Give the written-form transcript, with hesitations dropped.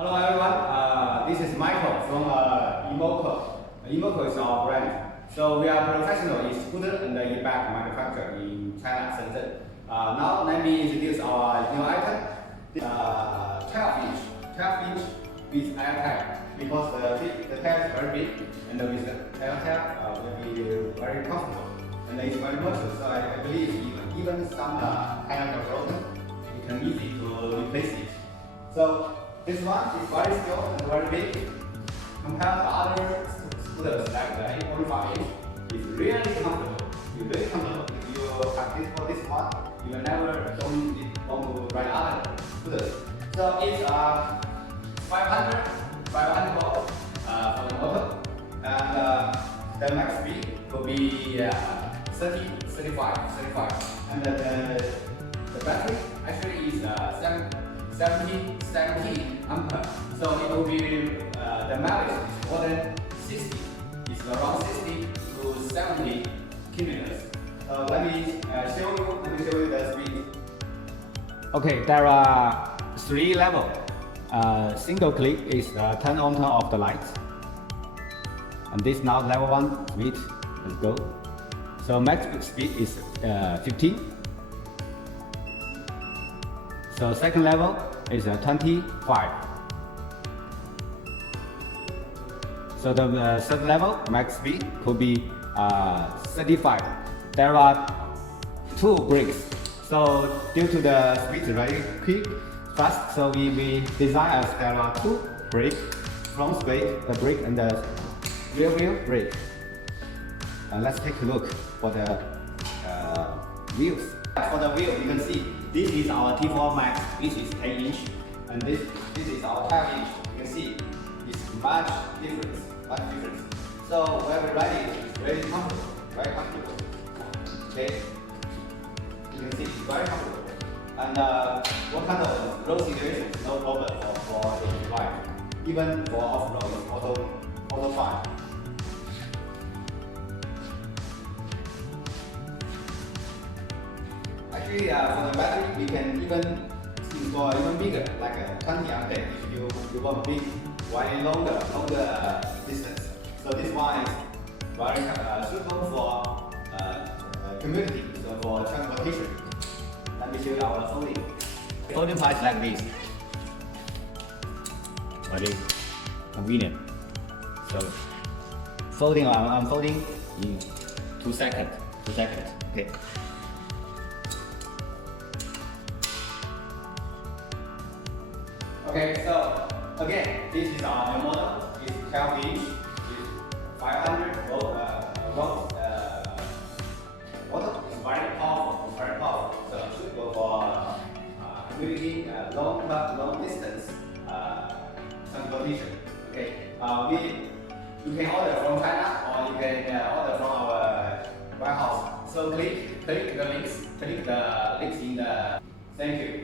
Hello everyone, this is Michael from Emoko. Emoko is our brand. So we are professional in scooter and e-bike manufacturer in China, Shenzhen. Now let me introduce our new item. 12-inch with air tag, because the tag is very big and with the air tag will be very comfortable and it's very versatile. So I believe even some tires are broken, you can easily to replace it. So this one is very strong and very big. Compared to other scooters like the A19, it's really comfortable. It's really comfortable. If you practice for this one, you will never want to ride other scooters. So it's 500 volts for the motor, and the max speed will be 35, and the battery actually is 17 ampere. So it will be the mileage is more than 60. It's around 60 to 70 kilometers. So let me show you the speed. Okay, there are 3 levels. Single click is turn on turn off the lights. And this now level 1 speed. Let's go. So max speed is 15. So second level is 25. So the third level max speed could be 35. There are 2 brakes. So due to the speed very quick, fast, so we design as there are 2 brakes, front brake and the rear wheel brake. Let's take a look for the wheels. For the wheel, you can see this is our T4 Max, which is 10-inch, and this is our 12-inch. You can see it's much difference. So when we ride it, it's very comfortable, Okay, you can see it's very comfortable. And what kind of road situation? No problem for the ride. Even for off-road, it's auto fine. Actually, for the battery, we can even install even bigger, like a 20 ampere if you want big, way longer distance. So this one is very suitable for commuting, so for transportation. Let me show you our folding. Folding part is like this. Very convenient. So folding, I'm folding in 2 seconds. Okay. Okay, so again, this is our new model. It's 12-inch with 500 volt motor. It's very powerful. So suitable for commuting long distance transportation. Okay, you can order from China or you can order from our warehouse. So click the links in the. Thank you.